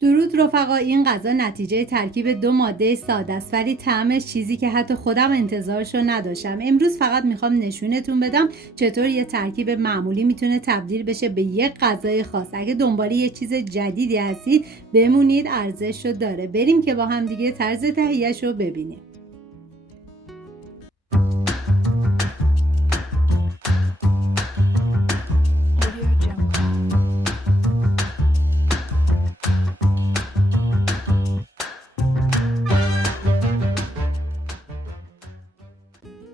درود رفقا، این غذا نتیجه ترکیب دو ماده ساده است ولی طعمش چیزی که حتی خودم انتظارشو نداشتم. امروز فقط میخوام نشونتون بدم چطور یه ترکیب معمولی میتونه تبدیل بشه به یک غذای خاص. اگه دنبال یه چیز جدیدی هستید بمونید، ارزششو داره. بریم که با هم دیگه طرز تهیه‌شو ببینیم.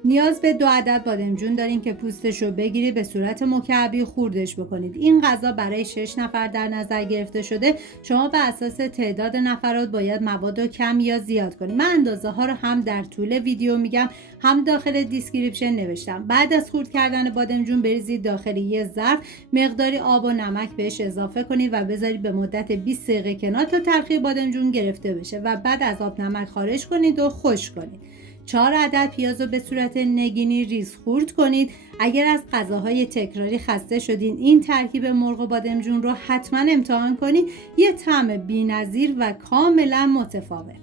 نیاز به 2 عدد بادمجون دارین که پوستش رو بگیرید، به صورت مکعبی خوردش بکنید. این غذا برای 6 نفر در نظر گرفته شده. شما به اساس تعداد نفرات باید مواد رو کم یا زیاد کنید. من اندازه ها رو هم در طول ویدیو میگم، هم داخل دیسکریپشن نوشتم. بعد از خورد کردن بادمجون بریزید داخل یه ظرف، مقداری آب و نمک بهش اضافه کنید و بذارید به مدت 20 دقیقه کنار تا تلخی بادمجون گرفته بشه و بعد از آب نمک خارج کنید و خشک کنید. 4 عدد پیاز رو به صورت نگینی ریز خورد کنید. اگر از غذاهای تکراری خسته شدین این ترکیب مرغ و بادمجون رو حتما امتحان کنید. یه طعم بی‌نظیر و کاملا متفاوت.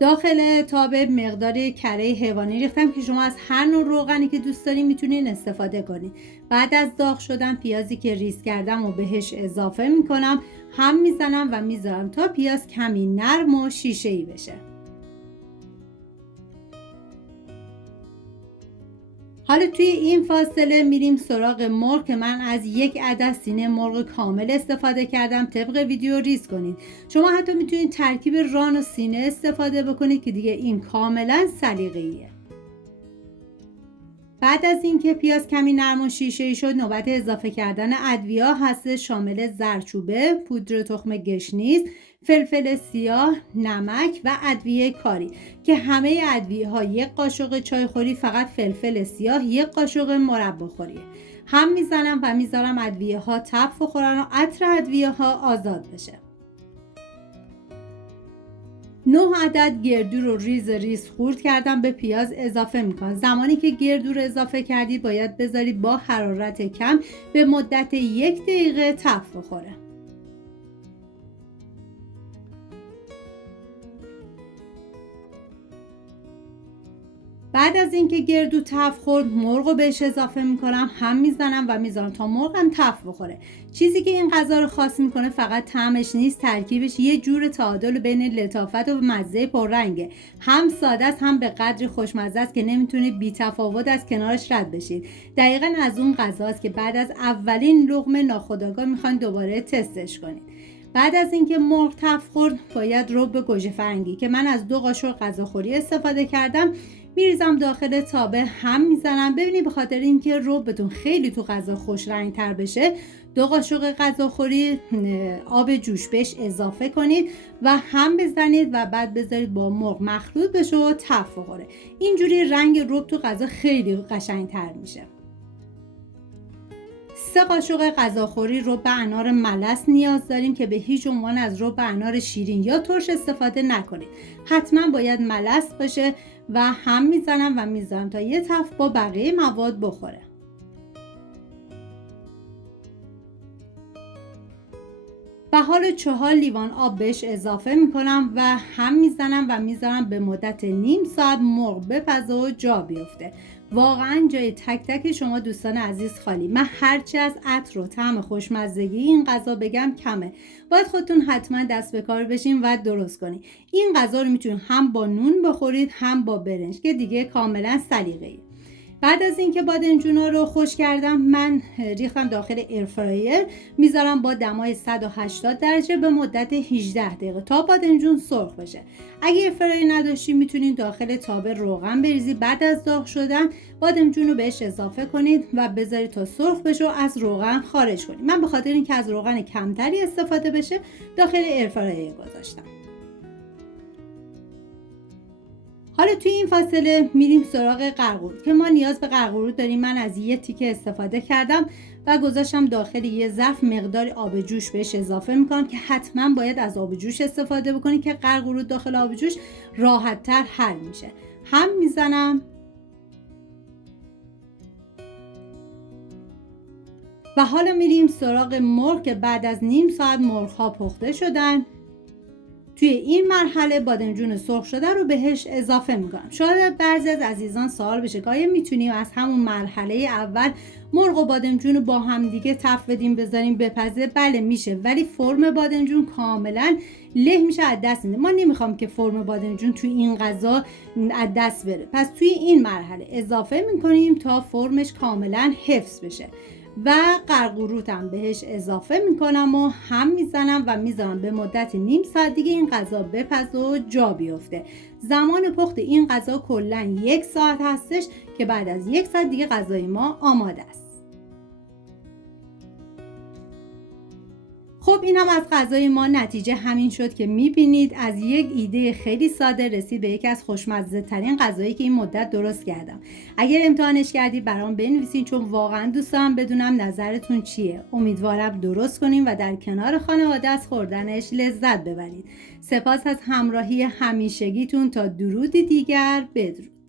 داخل تاب مقدار کره حیوانی ریختم که شما از هر نوع روغنی که دوست دارین میتونین استفاده کنید. بعد از داغ شدن پیازی که ریز کردم و بهش اضافه میکنم، هم میزنم و میذارم تا پیاز کمی نرم و شیشه‌ای بشه. حالا توی این فاصله میریم سراغ مرغ که من از 1 عدد سینه مرغ کامل استفاده کردم. طبق ویدیو ریز کنید. شما حتی میتونید ترکیب ران و سینه استفاده بکنید که دیگه این کاملا سلیقه‌ایه. بعد از اینکه پیاز کمی نرم و شیشه‌ای شد، نوبت اضافه کردن ادویه هست. شامل زردچوبه، پودر تخم گشنیز، فلفل سیاه، نمک و ادویه کاری که همه ادویه ها 1 قاشق چایخوری، فقط فلفل سیاه 1 قاشق مربا خوریه. هم میزنم و میذارم ادویه ها تب بخورن و عطر ادویه ها آزاد بشه. 9 عدد گردو رو ریز خورد کردم به پیاز اضافه میکنم. زمانی که گردو رو اضافه کردید باید بذارید با حرارت کم به مدت 1 دقیقه تف بخوره. بعد از اینکه گردو تف خورد، مرغ رو بهش اضافه میکنم، هم میزنم و میذارم تا مرغم تف بخوره. چیزی که این غذا رو خاص میکنه فقط طعمش نیست، ترکیبش یه جور تعادل بین لطافت و مزه پررنگه. هم ساده است هم به قدری خوشمزه است که نمیتونید بی تفاوت از کنارش رد بشید. دقیقاً از اون غذاست که بعد از اولین لقمه ناخودآگاه میخواین دوباره تستش کنید. بعد از اینکه مرغ تف خورد باید رب گوجه فرنگی که من از 2 قاشق غذاخوری استفاده کردم میریزم داخل تابه، هم میزنم. ببینید به خاطر اینکه ربتون خیلی تو غذا خوش رنگ تر بشه 2 قاشق غذاخوری آب جوش بهش اضافه کنید و هم بزنید و بعد بذارید با مرغ مخلوط بشه و تف بخوره. اینجوری رنگ رب تو غذا خیلی قشنگ تر میشه. 3 قاشق غذاخوری رب انار ملس نیاز داریم که به هیچ عنوان از رب انار شیرین یا ترش استفاده نکنید. حتما باید ملس باشه و هم میزنم و میذارم تا یه تف با بقیه مواد بخوره. و حالا 4 لیوان آب بهش اضافه میکنم و هم میزنم و میذارم به مدت نیم ساعت مرغ بپزه و جا بیفته. واقعا جای تک تک شما دوستان عزیز خالی. من هرچی از عطر و طعم خوشمزگی این غذا بگم کمه. باید خودتون حتما دست به کار بشین و درست کنید. این غذا رو میتونید هم با نون بخورید هم با برنج که دیگه کاملا سلیقه‌ای. بعد از اینکه بادمجونا رو خشک کردم من ریختم داخل ایرفرایر، میذارم با دمای 180 درجه به مدت 18 دقیقه تا بادمجون سرخ بشه. اگه ایرفرایر نداشتید میتونید داخل تابه روغن بریزید. بعد از داغ شدن بادمجون رو بهش اضافه کنید و بذارید تا سرخ بشه و از روغن خارج کنید. من به خاطر اینکه از روغن کمتری استفاده بشه داخل ایرفرایر گذاشتم. حالا توی این فاصله میریم سراغ قرقرود که ما نیاز به قرقرود داریم. من از یه تیکه استفاده کردم و گذاشتم داخل یه ظرف، مقدار آب جوش بهش اضافه میکنم که حتما باید از آب جوش استفاده بکنید که قرقرود داخل آب جوش راحت تر حل میشه. هم میزنم و حالا میریم سراغ مرغ که بعد از نیم ساعت مرغ ها پخته شدن. توی این مرحله بادمجون سرخ شده رو بهش اضافه میکنم. شاید بعضی از عزیزان سوال بشه که آیا میتونیم از همون مرحله اول مرغ و بادمجون رو با هم دیگه تفت بدیم بذاریم بپزه؟ بله میشه، ولی فرم بادمجون کاملا له میشه، از دست میده. ما نمیخوام که فرم بادمجون توی این غذا از دست بره، پس توی این مرحله اضافه میکنیم تا فرمش کاملا حفظ بشه و قرقروت هم بهش اضافه میکنم و هم میزنم و میذارم به مدت نیم ساعت دیگه این غذا بپزه و جا بیفته. زمان پخت این غذا کلا 1 ساعت هستش که بعد از 1 ساعت دیگه غذای ما آماده است. خب این هم از غذای ما. نتیجه همین شد که میبینید از یک ایده خیلی ساده رسید به یکی از خوشمزه ترین غذایی که این مدت درست کردم. اگر امتحانش کردید برام بنویسین، چون واقعا دوست دارم بدونم نظرتون چیه. امیدوارم درست کنیم و در کنار خانواده از خوردنش لذت ببرید. سپاس از همراهی همیشگیتون. تا درودی دیگر، بدرود.